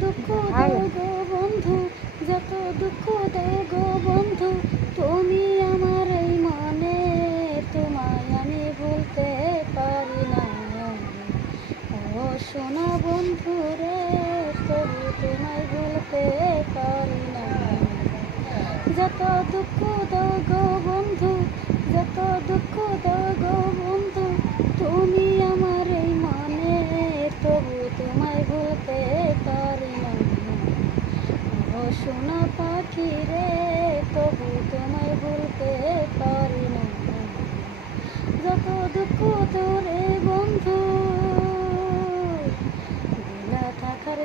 দুঃখ দাও গো বন্ধু, যত দুঃখ দাও গো বন্ধু, তুমি আমার এই মনে, তোমায় আমি ভুলতে পারি না। ও সোনা বন্ধু রে, তবু তোমায় ভুলতে পারি না। যত দুঃখ দাও গো বন্ধু, যত দুঃখ দাও গো বন্ধু, তুমি আমার এই মনে, তবু তোমায় ভুলতে পারি না। ও সোনা পাখি রে, তবু তোমায় ভুলতে পারি না। যত দুঃখ তোরে বন্ধু, ভোলা থাকার